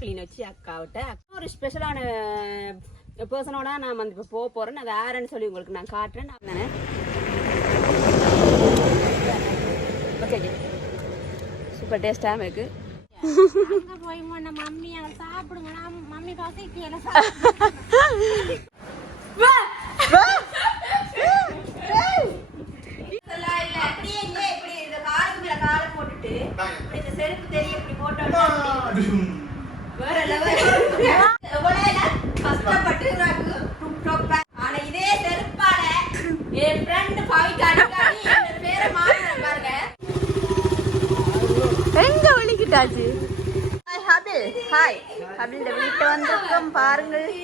கிளிநொச்சி அக்காவிட்ட ஒரு ஸ்பெஷலான பர்சனோட நான் வந்து இப்போ போக போகிறேன் அது யாருன்னு சொல்லி உங்களுக்கு நான் காட்டுறேன் நான் தானே ஓகே சூப்பர் டேஸ்டாகவும் இருக்கு அங்க போய் மம்மி அவ சாப்பிடுங்க நான் மம்மி பசிக்கல வேற level. எவ்வளவு நேரம் கஷ்டப்பட்டு எனக்கு டுப் டுப்பா. ஆனா இதே செருப்பால என் friend பவிக்கு அடிக்கடி என் பேரை மாத்துறேன் பாருங்க. எங்க ஒளிக்கிட்டாச்சு ஹாய் ஹாபில் ஹாய் ஹாபில் இந்த வீட்டை வந்திருக்கோம் பாருங்கள்.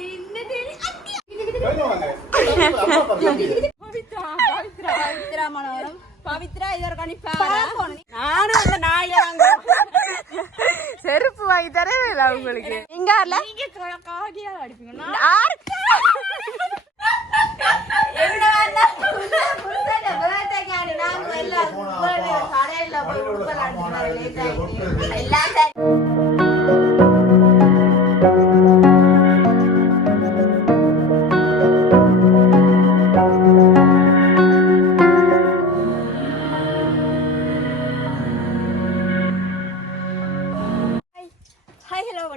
பவித்ரா பவித்ரா பவித்ரா மனோரம். பவித்ரா இதற்கான நானும் அந்த நாயை செருப்பு வாங்கி தரவே இல்லை உங்களுக்கு எங்க இல்ல காடியா அடிப்பீங்க.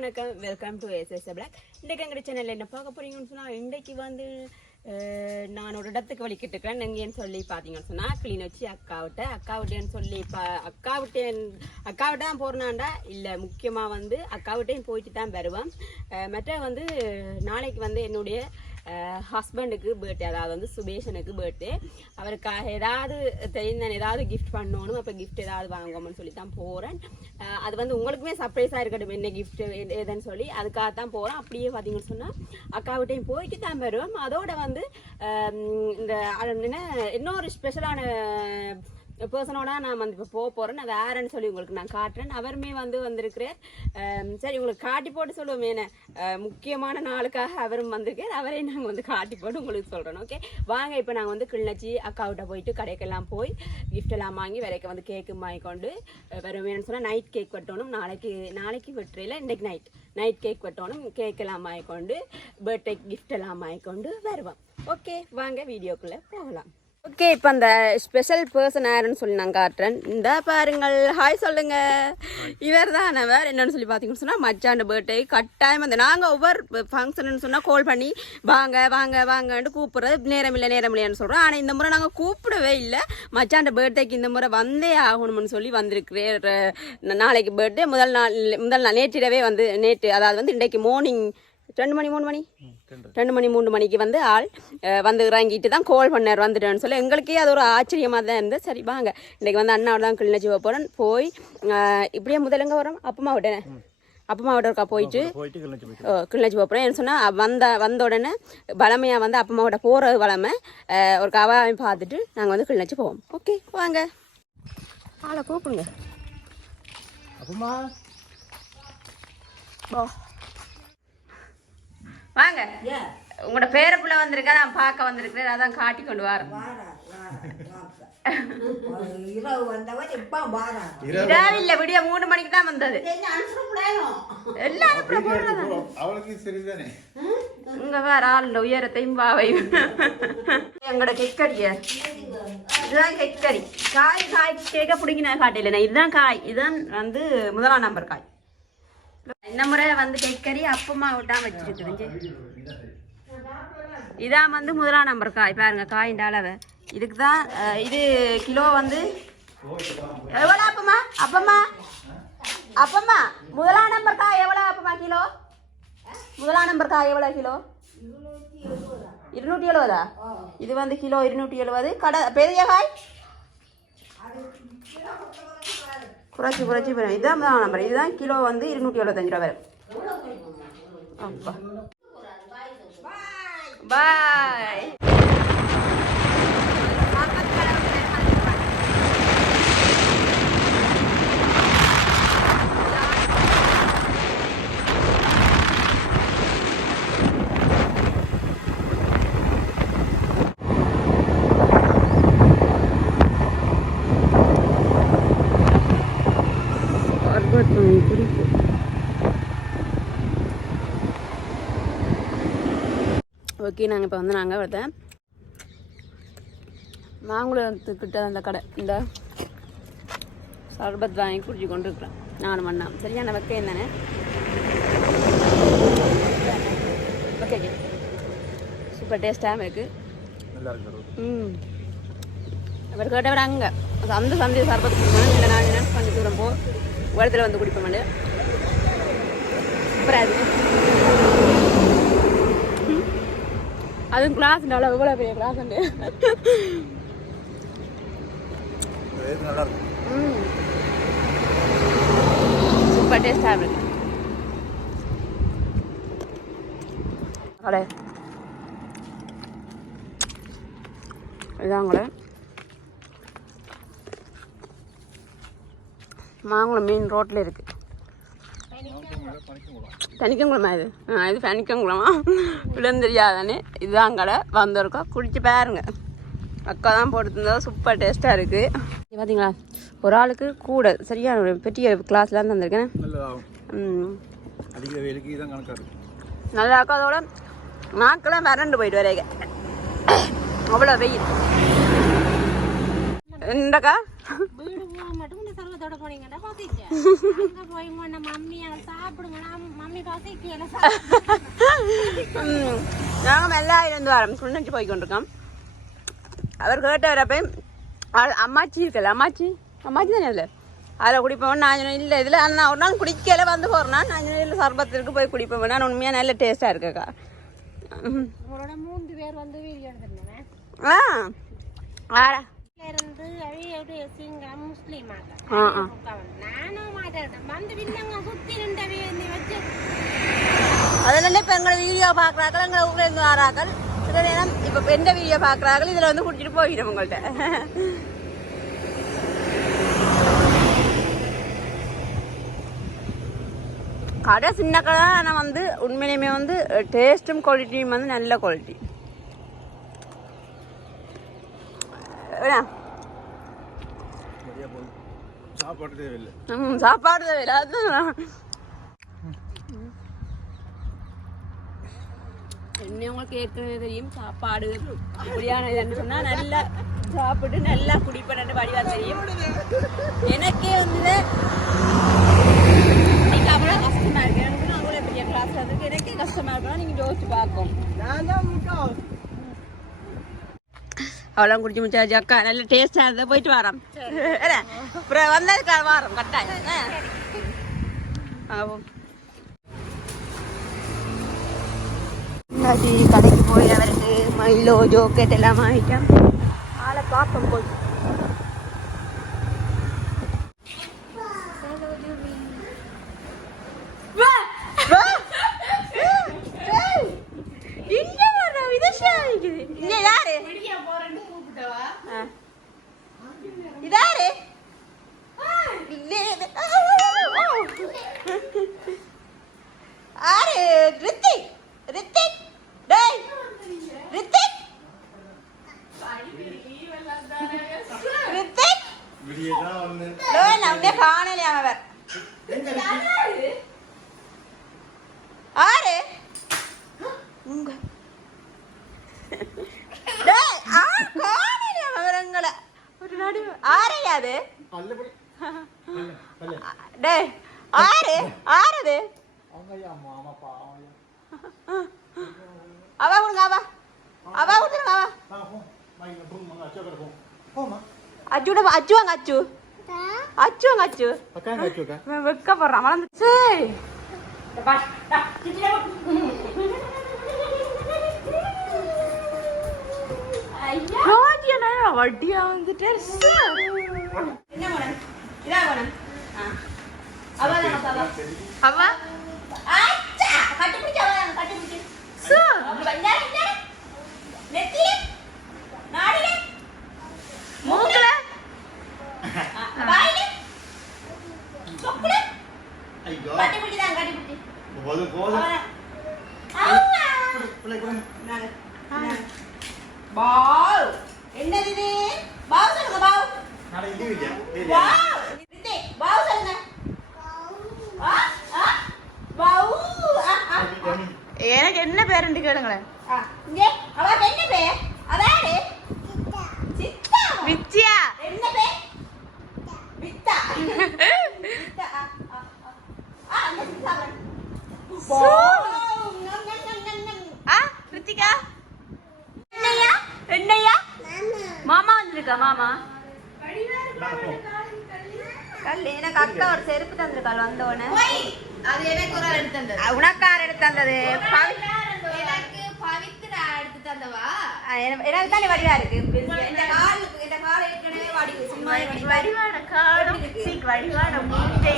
வணக்கம் வெல்கம் டு எஸ்எஸ் பிளாக் இன்றைக்கு எங்கள் சேனலில் என்ன பார்க்க போகிறீங்கன்னு சொன்னால் இன்றைக்கு வந்து நான் ஒரு இடத்துக்கு வலிக்கிட்டு இருக்கிறேன் எங்கேன்னு சொல்லி பார்த்தீங்கன்னு சொன்னால் கிளிநொச்சி அக்காவிட்ட அக்காவிட்டேன்னு சொல்லி பா அக்காவிட்டேன் அக்காவிட்ட தான் போகிறனாண்டா இல்லை முக்கியமாக வந்து அக்காவிட்டையும் போயிட்டு தான் வருவேன். மற்ற வந்து நாளைக்கு வந்து என்னுடைய ஹஸ்பண்டுக்கு பர்த்டே அதாவது வந்து சுபேஷனுக்கு பர்த்டே அவருக்காக ஏதாவது தெரிந்த ஏதாவது கிஃப்ட் பண்ணணும் அப்போ கிஃப்ட் ஏதாவது வாங்குவோம்னு சொல்லி தான் போகிறேன் அது வந்து உங்களுக்குமே சர்ப்ரைஸாக இருக்கட்டும் என்ன கிஃப்ட் எதுன்னு சொல்லி. அதுக்காக தான் போகிறேன் அப்படியே பார்த்தீங்கன்னு சொன்னால் அக்காவிட்டையும் போயிட்டு தான் வருவோம் அதோட வந்து இந்த என்ன இன்னொரு ஸ்பெஷலான பர்சனோட நான் வந்து இப்போ போக போகிறேன் நான் வேறேன்னு சொல்லி உங்களுக்கு நான் காட்டுறேன். அவருமே வந்து வந்திருக்கிறார். சரி உங்களுக்கு காட்டி போட்டு சொல்லுவோம். என்ன முக்கியமான நாளுக்காக அவரும் வந்திருக்கார் அவரே நாங்கள் வந்து காட்டி போட்டு உங்களுக்கு சொல்கிறோம் ஓகே வாங்க இப்போ நாங்கள் வந்து கிள்ளச்சி அக்காவிட்ட போயிட்டு கடைக்கெல்லாம் போய் கிஃப்ட் எல்லாம் வாங்கி விலைக்கு வந்து கேக்கு வாங்கி கொண்டு அஹ், வரும் சொன்னால் நைட் கேக் வெட்டணும். நாளைக்கு நாளைக்கு வெட்டுறையில் இன்றைக்கு நைட் நைட் கேக் வெட்டணும். கேக் எல்லாம் வாங்கி கொண்டு பர்த்டே gift எல்லாம் வாங்கி கொண்டு வருவோம். ஓகே வாங்க வீடியோக்குள்ளே போகலாம். ஓகே இப்போ அந்த ஸ்பெஷல் பர்சன் யாருன்னு சொல்லி நான் காட்டுறேன். இந்த பாருங்கள். ஹாய் சொல்லுங்க. இவர் தான் அவர். என்னன்னு சொல்லி பார்த்தீங்கன்னு சொன்னால் மச்சாண்ட பர்த்டே கட்டாயம் அந்த நாங்கள் ஒவ்வொரு ஃபங்க்ஷன் சொன்னால் கால் பண்ணி வாங்க வாங்க வாங்கன்னு கூப்பிட்றது. நேரம் இல்லை நேரம் இல்லையான்னு சொல்கிறோம் ஆனால் இந்த முறை நாங்கள் கூப்பிடவே இல்லை. மச்சாண்ட பர்த்டேக்கு இந்த முறை வந்தே ஆகணும்னு சொல்லி வந்திருக்கிறேன் நாளைக்கு பர்த்டே முதல் நாள் முதல் நாள் நேற்றிடவே வந்து நேற்று அதாவது வந்து இன்றைக்கு மார்னிங் ரெண்டு மணி மூணு மணி? ரெண்டு. மணி மூணு மணிக்கு வந்து ஆள் வந்து இறங்கிட்டு தான் கால் பண்ணார் வந்துட்டேன்னு சொல்லி. எங்களுக்கே அது ஒரு ஆச்சரியமாக தான் இருந்தது. சரி வாங்க. இன்றைக்கி வந்து அண்ணாவோட தான் கிளிநொச்சி போகிறேன் போய் இப்படியே முதலங்க வரோம். அப்பமா விட்டேனே அப்பமா விட இருக்கா போயிட்டு. கிளிநொச்சி போகிறேன் என்ன சொன்னால் வந்த வந்த உடனே வளமையாக வந்து அப்பம்மாவோட போகிறது வளமை. ஒரு கவாவையும் பார்த்துட்டு நாங்கள் வந்து கிளிநொச்சி போவோம். ஓகே வாங்க. ஆளை கூப்பிடுங்க. அப்பமா. போ வாங்க. உங்களோட பேர பிள்ளை வந்திருக்கா நான் பார்க்க வந்திருக்கிறேன் அதான் காட்டி கொண்டு வரேன். இரவு வந்தவன் இப்ப வாரா. இரவு. இல்ல விடிய மூணு மணிக்கு தான் வந்தது. சரிதானே? இங்க வேற ஆள் உயரத்தையும் பாவையும். எங்களோட கெக்கரிய இதுதான் கெக்கரி காய் காய் கேட்க பிடிக்கின காட்டையில இதுதான் காய். இதுதான் வந்து முதலாம் நம்பர் காய். இந்த முறை வந்து கெக்கரி அப்பமா விட்டாம வச்சிருக்குது இதான் வந்து முதலாம் நம்பர் காய். பாருங்க காயின் அளவு. இதுக்கு தான் இது கிலோ வந்து எவ்வளோ அப்பமா? அப்பமா? அப்பமா? முதலாம் நம்பர் காய் எவ்வளோ அப்பமா கிலோ? முதலாம் நம்பர் காய் எவ்வளோ கிலோ? இருநூற்றி எழுபதா? இது வந்து கிலோ இருநூற்றி எழுபது. கடை பெரிய காய்? குறைச்சி குறைச்சி வரும் இதுதான் தான் நம்பர் இதுதான் கிலோ வந்து இருநூற்றி எழுபத்தஞ்சு ரூபா வரும் அப்பா. பாய் ஓகே நாங்கள் இப்போ வந்து நாங்கள் ஒருத்தன் மாங்குளத்துக்கிட்ட அந்த கடை இந்த சர்பத் வாங்கி குடிச்சு கொண்டு இருக்கிறேன் நானும் மண்ணா சரியான வைக்க தானே ஓகே சூப்பர் டேஸ்ட்டாக இருக்கு. நல்லா இருக்கு ம். அவர் கேட்டவர் அங்கே. அந்த சந்தை சர்பத் குடிக்கணும் இல்லை நான் என்ன பண்ணி தூரம் போ இடத்துல வந்து குடிப்போம் அப்புறம் அது ம். அதுவும் கிளாஸ் நல்லா எவ்வளோ பெரிய கிளாஸ் உண்டு? சூப்பர் டேஸ்டாக இருக்கு. கடை இதாங்களே. மாங்குளம் மெயின் ரோட்டில் இருக்கு. தனிக்கங்குளமா இது? இது தனிக்கங்குளமா விழுந்து தெரியாதானே இதுதான் கடை. வந்திருக்கோம். குடிச்சு பாருங்க. அக்கா தான் போட்டுருந்தா சூப்பர் டேஸ்ட்டாக இருக்குது பார்த்தீங்களா ஒரு ஆளுக்கு கூட சரியான ஒரு பெரிய கிளாஸ்ல இருந்து வந்திருக்கேன் நல்லா இருக்கும் அதோட நாக்கெல்லாம் வறண்டு போயிட்டு வரைங்க அவ்வளோ வெயில். என்னக்கா வீடு போக மட்டும் இந்த சர்வத்தோட போனீங்கன்னா பசிக்க அங்க போய் நம்ம மம்மி சாப்பிடுங்கடா மம்மி பசிக்கல நாங்கள் மெல்லாயிரம் இருந்து வரோம். சுண்ணச்சு போய் கொண்டிருக்கோம். அவர் கேட்டவரப்ப அம்மாச்சி இருக்கல அம்மாச்சி? அம்மாச்சி தானே அதில்? அதில் குடிப்போம் நான் இல்லை இதில் நான் ஒரு நாள் குடிக்கல வந்து போகிறேன்னா நான் இல்லை சர்பத்திற்கு போய் குடிப்போம். நான் உண்மையாக நல்ல டேஸ்ட்டாக இருக்குக்கா. மூன்று பேர் வந்து வீடியோ எடுத்திருந்தேன். ஆ. ஆடா இருந்து அவையோட சிங்கம் முஸ்லீம். நானும் வந்து வில்லங்க சுத்தி நின்றவே வச்சு. அதில் இப்போ எங்களை வீடியோ பார்க்குறாக்கள் எங்களை ஊரில் இருந்து வராக்கள் சில நேரம் இப்போ எந்த வீடியோ பார்க்குறாக்கள் இதில் வந்து குடிச்சிட்டு போயிடும் உங்கள்கிட்ட கடை சின்ன கடை ஆனால் வந்து உண்மையிலுமே வந்து டேஸ்ட்டும் குவாலிட்டியும் வந்து நல்ல குவாலிட்டி சாப்பாடு தேவையில்லை. ம் சாப்பாடு தேவையில்ல அதுதான் என்ன உங்களுக்கு ஏற்கனவே தெரியும் சாப்பாடு இப்படியான இதுன்னு சொன்னா நல்லா சாப்பிட்டு நல்லா குடிப்பேன் வடிவா தெரியும். எனக்கே வந்து இன்னைக்கு அவ்வளோ கஷ்டமா இருக்கு. எனக்கு நான் அவ்வளோ பெரிய கிளாஸ் இருக்கு. எனக்கே கஷ்டமா இருக்குன்னா நீங்க யோசிச்சு பார்க்கும் அவ்வளோ குடிச்சு முடிச்சாச்சு அக்கா நல்ல டேஸ்டாக இருந்தால் போயிட்டு வரோம் என்ன அப்புறம் வந்ததுக்கு வரோம் கட்டாயம் ஆகும் கடைக்கு போய் அவருக்கு மயிலோ ஜோக்கெட் எல்லாம் வாங்கிட்டோம் ஆளை பார்ப்போம் போய் வா, வா. ஏய், இங்க வர்ற விதேஷா யாரு ஆ. இதாரு. இல்ல, இது- ஆரு ரித்திக். ரித்திக். டேய். Hrithik? acu nggak acu? acu nggak acu? pakai nggak acu kak? mau buka per ramalan sih. lepas, dah, cuci dulu. வட்டியா வந்துட்டேன் என்ன பண்ண இதான் பண்ண அவ்வளவுதான் அப்பா அவ்வளோ ரித்திகா? என்னையா? என்னையா? மாமா வந்திருக்கா மாமா? கல் எனக்கு அக்கா ஒரு செருப்பு தந்திருக்காள் வந்தோடனே அது எனக்கு ஒரு எடுத்து தந்தது உனக்கார் எடுத்து தந்தது? எனக்கு பவித்ரா எடுத்து தந்தவா? எனக்கு தானே வடிவா இருக்கு. இந்த கால் இந்த ஏற்கனவே வடிவான காலம் மூஞ்சை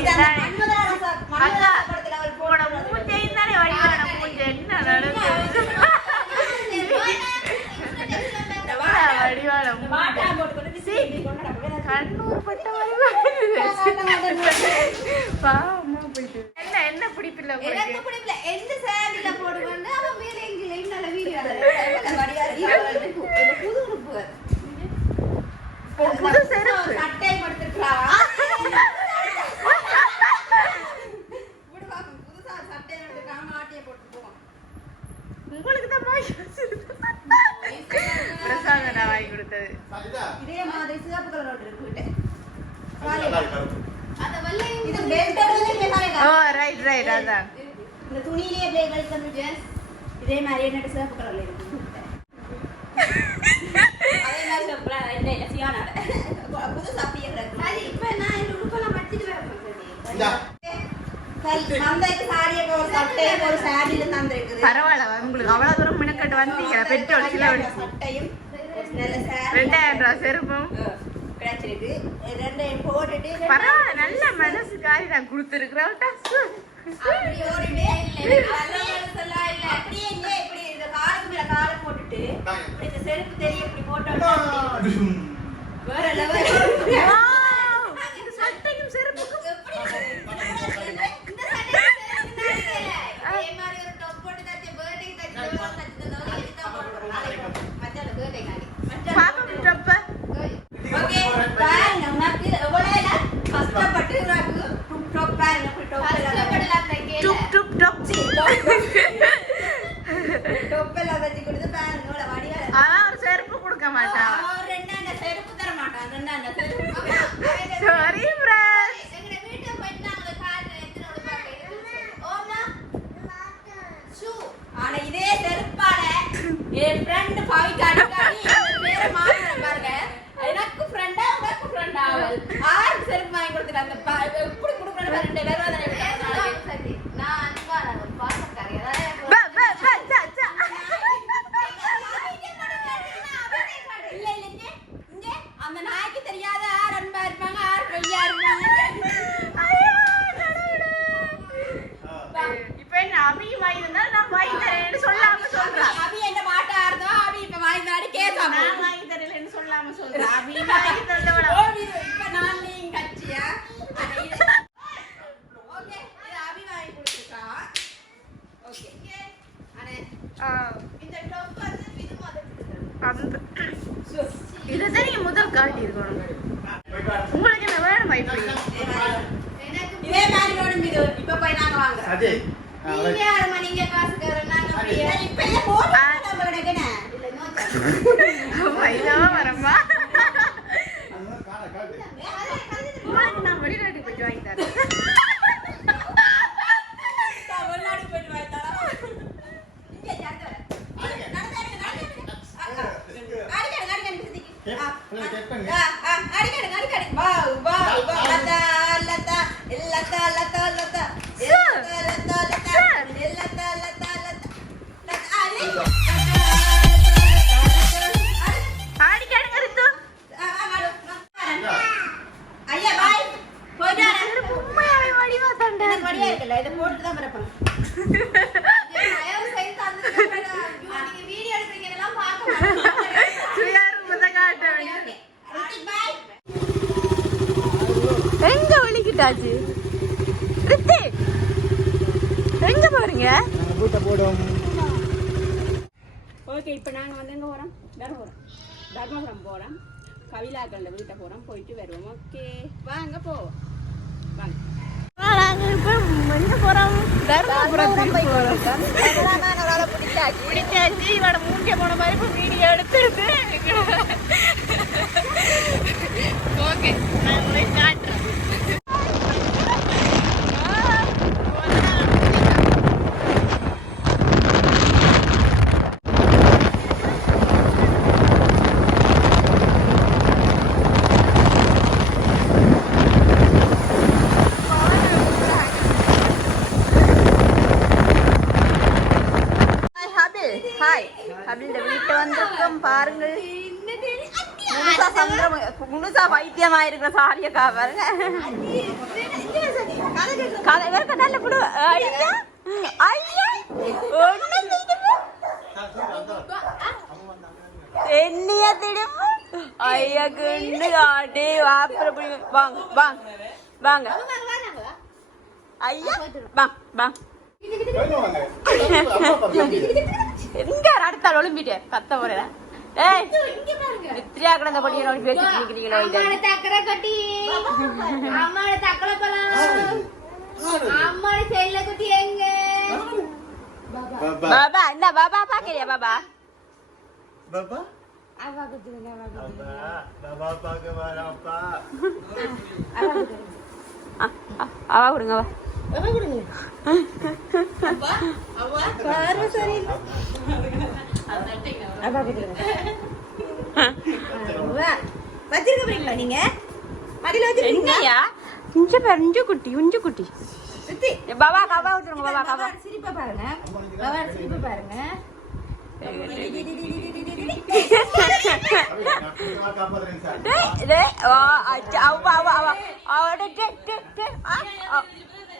போன மூஞ்சை தானே வடிவான மூஞ்சை. என்ன நடந்தது வடிவான கண்ணூர் பட்ட பாவமா போயிட்டு என்ன என்ன பிடிப்பில்ல எந்த சேரீல போடுவேன்னு அவன் வேற எங்கேயும் நல்ல வீடியோ புது செருப்பு சட்டை படுத்துக்கலாம் உங்களுக்கு தான் பிரசாதம் நான் வாங்கி கொடுத்தது. இதே மாதிரி சிவப்பு கலர் ஒன்று இருக்கு ஓ ரைட் ரைட் அதான் இந்த துணியிலேயே இதே மாதிரி என்ன சிவப்பு கலர்ல இருக்கு அதே மாதிரி சிவப்பு கலர் இல்லை இல்லை சியானோட புது சாப்பியே கிடக்கு இப்போ நான் இந்த உடுப்பெல்லாம் மடிச்சிட்டு. வரேன் பரவாயில்ல உங்களுக்கு அவ்வளவு தூரம் மினக்கட்டு வந்தீங்களா பெட்ரோல் சாரி ரெண்டாயிரம் ரூபா செருப்பும். கிடைச்சிருக்கு. ரெண்டையும் போட்டுட்டு பரவாயில்ல நல்ல மனசு காரி நான் கொடுத்துருக்குறேன். அப்படி ஓடிட்டே இல்லை அப்படியே இங்கே இப்படி இந்த காலுக்கு மேல காலை போட்டுட்டு இப்படி இந்த செருப்பு தெரிய இப்படி போட்டோம்னா கஷ்டப்பட்டு top எல்லாம் டுப் டுப் டப் top எல்லாம் வச்சு கொடுத்து பாருங்க, இவ்வளவு வடிவா இருக்கு. அதான் ஒரு செருப்பு கொடுக்க மாட்டான் அவன் ரெண்டாண்ட செருப்பு தர மாட்டான், ரெண்டாண்ட செருப்பு. சாரி ஃப்ரெண்ட்ஸ் ஆனா இதே செருப்பால என் friend பவிக்கு அடிக்கடி இந்த பேரை மாத்துறேன் பாருங்க. எனக்கு friend ஆ, உனக்கு friend ஆ அவள். ஆருக்கு செருப்பு வாங்கி கொடுத்துட்டு அந்த ப- எப்படி கொடுக்குறேன்னு பாரு, ரெண்டு பேரும் தானே விட்டாங்க. ப ப ப ச ச இல்ல, இல்ல, இங்க, இங்க, அந்த நாய்க்கு தெரியாத யார் அன்பா இருப்பாங்க யார் பொய்யா இருப்பாங்க ஐயோ கடவுளே ஆ. இப்போ என்ன அபி வாங்கி இருந்தா நான் வாங்கி தரேன்னு சொல்லாம சொல்றான் அபி என்ன மாட்டா இருந்தோ அபி இப்ப வாங்கி தாடி கேட்காம நான் வாங்கி சொல்லாம சொல்றான். அபி வாங்கி தந்தவள இப்ப நான் நீங்க கட்சியா? இது- ஓகே இது அபி வாங்கி கொடுத்துருக்கா. ஓகே ஆனா இந்த டாப் வந்து இது மாதிரி அந்த இதுதான் நீங்க முதல் காட்டி இருக்கணும். உங்களுக்கு என்ன வேணும் இப்படி இதே மாதிரி வேணும் இது. இப்ப போய் நாங்க வாங்குறோம். சரி. ஆ, ரைட். இப்ப இதை போட்டு நம்ம கிடக்குனே ஐயோ வரம்மா அதான் காண, காட்டு. உங்களுக்கு நான் வெளிநாட்டுக்கு போயிட்டு வாங்கி தரேன் தமிழ்நாடு போயிட்டு வாங்கி தரோம் இங்க ஜாக்கிரதை நடந்து நடந்து நடந்து அடிக்கடி அடிக்கடி சித்திக்கு ஆ பிள்ளை அடிக்கடுங்க அடிக்கடுங்க ஆ, அடிக்கடி, அடிக்கடி. Wow, wow, wow. லதா, தர்மபுரத்துக்கு போறோம் பிடிச்சாச்சு. இவட மூஞ்ச போன மாதிரி இப்ப வீடியோ எடுத்துருக்கு ஓகே. நான் உங்களை காட்டுறேன் ஹாய் ஹபில் ஹாய் ஹபில் வீட்டை வந்திருக்கோம் பாருங்கள் முழுசா சந்திரம் முழுசா வைத்தியமா இருக்கிற சாரிய பாருங்க கதை இவருக்கு நல்ல குடு ஐயா? ஐயா? என்னைய திடுப்பு ஐயா குண்டு ஆடி வாப்புற புடி வாங்க வாங்க வாங்க. ஐயா வாங்க வாங்க எங்க அடுத்தாள் ஒளிம்பிட்டு? கத்த போறேன். ஏய் நித்ரியா கிடந்த படியை நோக்கி பேசிட்டு நிக்கிறீங்களோ அம்மாட தக்கரை கட்டி அம்மாட தக்கரை பழம் அம்மாட செல்ல குட்டி எங்க பாபா என்ன பாபா பாக்கறியா பாபா பாபா அவா குத்துங்க அவா பாபா பார்க்க வரப்பா ஆ, ஆ, அவா கொடுங்க அவா பாரு சரி அவா குத்துங்க வச்சிருக்க போறீங்களா நீங்க மடியில வச்சிருக்கீங்களா என்னையா இஞ்ச பேர் இஞ்ச குட்டி இஞ்ச குட்டி பாபா கவா விட்டுருங்க பாபா சிரிப்பை பாருங்க சிரிப்பை பாருங்க காப்பாத்துறேன் சார் டேய் டேய் ஆ அச்சா அவ அவ அவ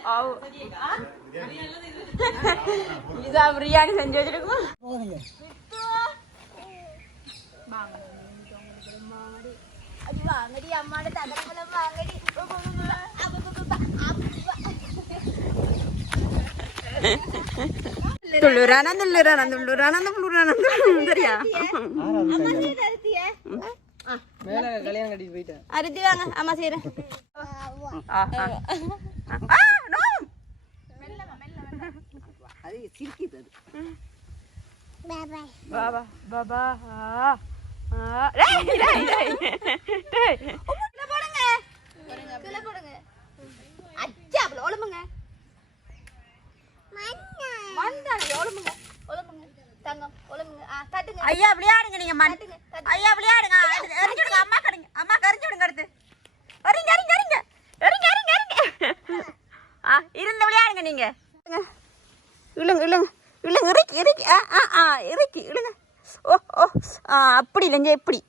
அவட டே டே டே ஆ ஆ ஆ இதா பிரியாணி செஞ்சு வச்சிருக்கோம் போதுங்க வாங்கடி அம்மாட தகவலம் வாங்கடி துள்ளுரான தங்கம் ஒழுமுங்க ஆ தட்டுங்க. ஐயா விளையாடுங்க நீங்க ஐயா விளையாடுங்க. எரிஞ்சு விடுங்க அம்மா கடிங்க. அம்மா கரிஞ்சு விடுங்க அடுத்து. வரீங்க வரீங்க வரீங்க வரீங்க வரீங்க வரீங்க ஆ. இருந்து விளையாடுங்க நீங்க. இழுங்க இழுங்க இழுங்க இறுக்கி இறுக்கி ஆ ஆ ஆ இறுக்கி இழுங்க ஓ ஓ ஆ அப்படி இல்லைங்க எப்படி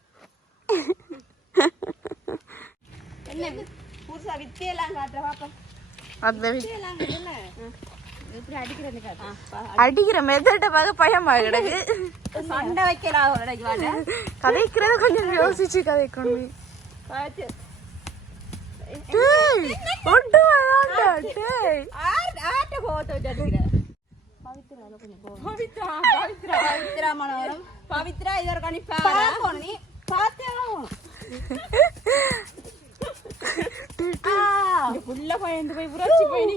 என்ன புதுசா வித்தியெல்லாம் காட்டுற பாப்பா அந்த அடிக்கிற பார்க்க பயமா கிடக்கு சண்டை வைக்கலாம் கதைக்கிறத கொஞ்சம் யோசிச்சு கதைக்கணும் ஒட்டு வேணாம்டா டேய் ஆட்ட பவித்ரா பவித்ரா பவித்ரா மனோரம் பவித்ரா இது நீ பார்த்தே புள்ள பயந்து போய் புரட்சி போய் நீ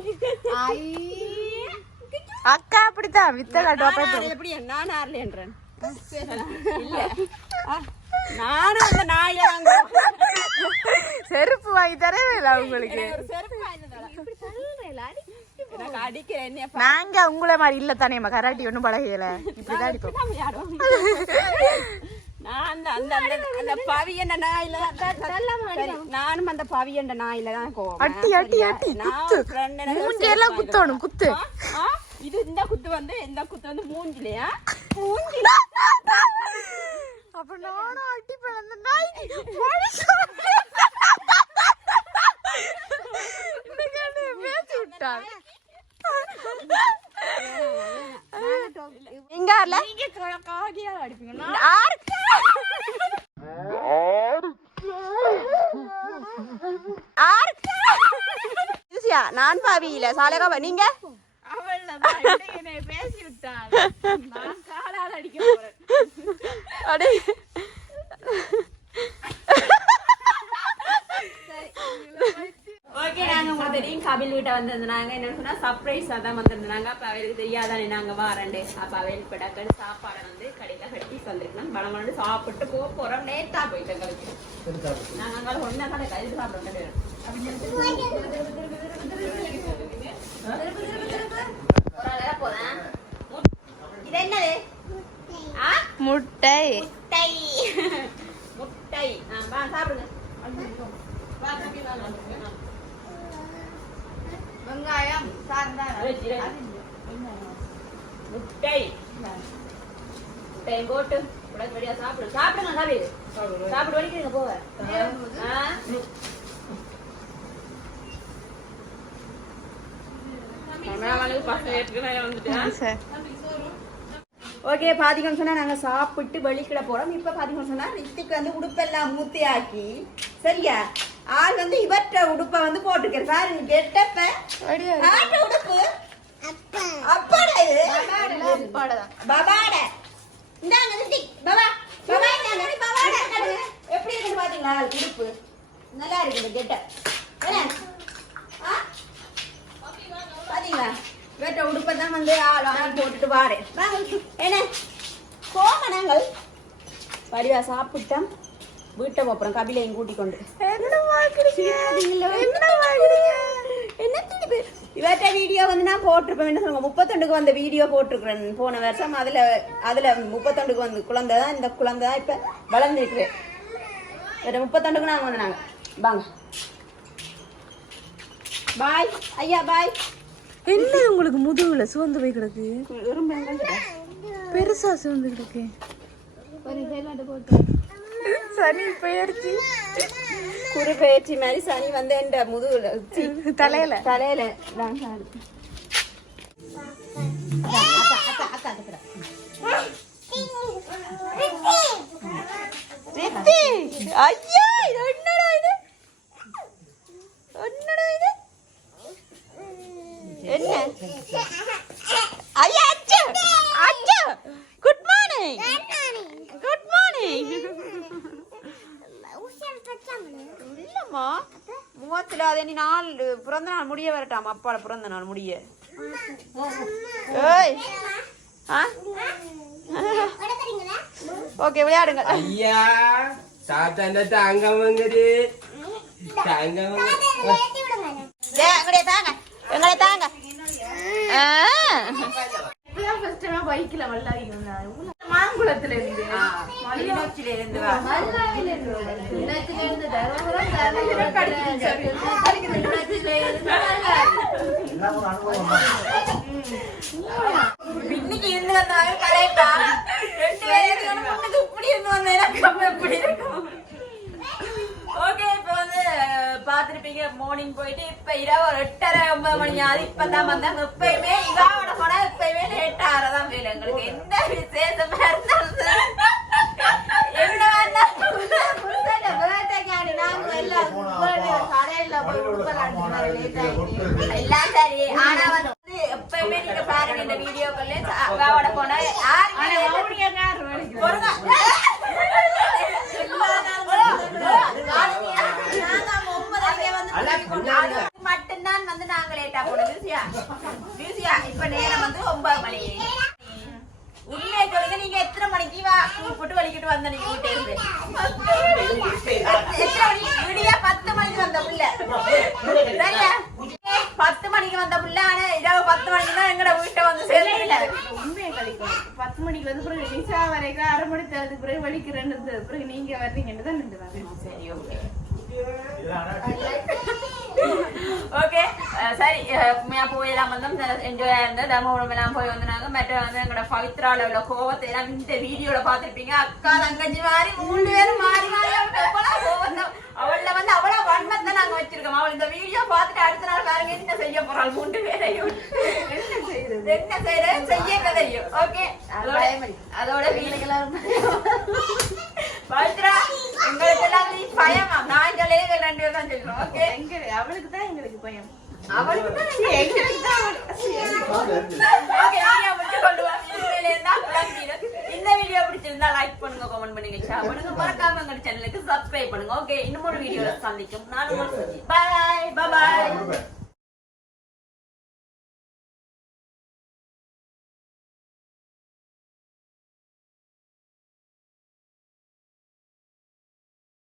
அக்கா அப்படித்தான் வித்த காட்டுவா எப்படி நான் ஆறலேன்றேன் இல்ல ஆ, நானும் அந்த நாயை செருப்பு வாங்கி தரவே இல்லை உங்களுக்கு ஒரு செருப்பு வாங்கி தரேன். நாங்க உங்களை மாதிரி இல்ல தானே நம்ம கராட்டி ஒன்றும் பழகையில இப்படிதான் அடிப்போம். நான் அந்த அந்த அந்த அந்த பவியண்ட நாயில நானும் அந்த பவியண்ட நாயில தான் கோவம் அட்டி அட்டி அட்டி குத்து. மூஞ்சியெல்லாம் குத்தணும் குத்து. இது இந்த குத்து வந்து இந்த குத்து வந்து மூஞ்சிலையா? அப்ப நானும் அடிப்பேன் அந்த நாய் பேசி விட்டான் எங்க ஆர்ல ஆறு ஆறு ஈஸியா நான் பாவியில. சாலைகாவ நீங்க? பேசி விட்டாள்? நான் காலால் அடிக்க போறேன். அடே. தெரியும் கபில் வீட்டை வந்திருந்தாங்க. என்னன்னு சொன்னா சர்ப்ரைஸ் தான் வந்திருந்தாங்க. அப்ப அவருக்கு தெரியாதானே நாங்க வாரண்டே அப்ப அவள் இப்ப டக்குனு சாப்பாடை வந்து கடையில கட்டி வந்திருக்கோம் பழம் கொண்டு சாப்பிட்டு போக போறோம். நேத்தா போயிட்டோம் கழிச்சு நாங்க அங்க ஒன்னா கடை கழிச்சு சாப்பிடுறோம் ஒரு ஆளா போறேன் இது என்னது ஆ முட்டை முட்டை முட்டை ஆ, வா சாப்பிடுங்க வா, தம்பி, வா, வா, வா. முட்டை போட்டு சாப்பிடு சாப்பிடுங்க சாப்பிடு வலிக்கிறீங்க ஓகே பாத்தீங்கன்னு சொன்னா நாங்க சாப்பிட்டு வெளிக்கிட போறோம் இப்ப பாத்தீங்கன்னு சொன்னா ரித்திக்கு வந்து உடுப்பெல்லாம் மூத்தி ஆக்கி சரியா ஆள் வந்து இவற்ற உடுப்ப வந்து போட்டுக்கிறேன். பாருங்க கெட்டப்ப. ஆட்ட உடுப்பு. அப்பாடா இது. பபாட இந்தாங்க ரித்திக் பபா பபா இந்தாங்க பபாட எப்படி இருக்குன்னு பாத்தீங்களா? உடுப்பு. நல்லா இருக்கு இந்த கெட்ட. என்ன? ஆ? பாத்தீங்களா? வேட்ட உடுப்பை தான் வந்து ஆள் ஆள் போட்டுட்டு வாரேன். என்ன? போங்க நாங்கள் படிவா சாப்பிட்டோம். வீட்டை போப்புறோம். கபிலையும் கூட்டி கொண்டு. இவர்கிட்ட வீடியோ வந்து நான் போட்டிருப்பேன். என்ன சொல்லுங்க? முப்பத்தொண்டுக்கு வந்த வீடியோ போட்டிருக்கிறேன். போன வருஷம் அதுல அதுல முப்பத்தொண்டுக்கு வந்து குழந்தை தான். இந்த குழந்தை தான் இப்ப வளர்ந்துருக்குறேன் வேற முப்பத்தொண்டுக்கு நாங்க வந்து நாங்க. வாங்க. பாய். ஐயா பாய். என்ன உங்களுக்கு முதுகுல சுவந்து போய் கிடக்கு? பெருசா சுவந்து கிடக்கு. சனி போயிடுச்சு குரு பயிற்சி மாதிரி சனி வந்து என்ற முதுகுல தலையில. தலையில தான் வரட்டாம் அப்பால பிறந்த நாள் முடிய. ஏய். ஆ? ஓகே விளையாடுங்க. ஐயா சாத்தாண்ட தாங்க வாங்குது? தாங்க ஏ, எங்கடைய தாங்க? எங்கடைய தாங்க? ஆ. கிளிநொச்சியில இருந்து வா. என்ன ஒரு அனுபவம்? இன்னைக்கு இருந்து வந்தவங்க கரெக்டா ரெண்டு பேரும் இப்படி இருந்து வந்த எனக்கு அப்ப எப்படி இருக்கும்? பார்த்துருப்பீங்க. மார்னிங் போயிட்டு இப்ப இரவு ஒரு எட்டரை ஒன்பது மணி ஆகுது. இப்பதான் வந்தாங்க எப்பயுமே இவாவோட போனா எப்பயுமே லேட் ஆறதான் வேலை எங்களுக்கு எந்த விசேஷமா இருந்தாலும் எல்லாம் சரி. ஆனா வந்து எப்பயுமே நீங்க பாருங்க இந்த வீடியோக்கள்ல அவாவோட போனா பொறுங்க. நாங்க ஒன்பதரைக்கே வந்து அது மட்டும்தான் வந்து நாங்க லேட்டா போனோம் லூசியா லூசியா இப்ப நேரம் வந்து ஒன்பது மணி உண்மையை சொல்லுங்க நீங்க எத்தனை மணிக்கு வா கூப்பிட்டு வலிக்கிட்டு வந்த நீங்க வீட்டை இருந்து எத்தனை மணி விடியா பத்து மணிக்கு வந்த புள்ள சரியா பத்து மணிக்கு வந்த புள்ள ஆனா இரவு பத்து மணிக்கு தான் எங்கட வீட்டை வந்து சேர்ந்து உண்மையை கழிக்கும் பத்து மணிக்கு வந்து பிறகு நிசா வரைக்கும் அரை மணி தேர்தல் பிறகு வலிக்கிறேன்னு பிறகு நீங்க வர்றீங்கன்னு தான் நின்று வரேன் சரி ஓகே ஓகே சரி உண்மையா போயெல்லாம் வந்து என்ஜாய் இருந்தது தர்மபுரம் எல்லாம் போய் வந்தாங்க மற்ற வந்து எங்களோட பவித்ரால உள்ள கோவத்தை எல்லாம் இந்த வீடியோல பாத்திருப்பீங்க அக்கா தங்கச்சி மாதிரி மூணு பேரும் மாறி மாறி தான். அவள்ல வந்து அவ்வளவு வன்மத்தை நாங்க வச்சிருக்கோம் அவள் இந்த வீடியோ பார்த்துட்டு அடுத்த நாள் பாருங்க என்ன செய்ய போறாள் மூன்று பேரையும் என்ன செய்யறது செய்ய கதையும் ஓகே அதோட அதோட வீடுகள் பவித்ரா எங்களுக்கு எல்லாம் நீ பயமா நான் சொல்லவே எங்க ரெண்டு பேரும் தான் சொல்றோம் ஓகே. எங்க அவளுக்கு தான் எங்களுக்கு பயம். அவளுக்கு தான் எங்களுக்கு தான் ஓகே வீடியோ முடிச்சு கொண்டு வா இதுல இருந்தா விளங்கிடும். இந்த வீடியோ பிடிச்சிருந்தா லைக் பண்ணுங்க கமெண்ட் பண்ணுங்க ஷேர் பண்ணுங்க. மறக்காம எங்க சேனலுக்கு சப்ஸ்கிரைப் பண்ணுங்க. ஓகே இன்னும் ஒரு வீடியோல சந்திக்கும். நான் உங்கள் சுஜி பாய் பாய்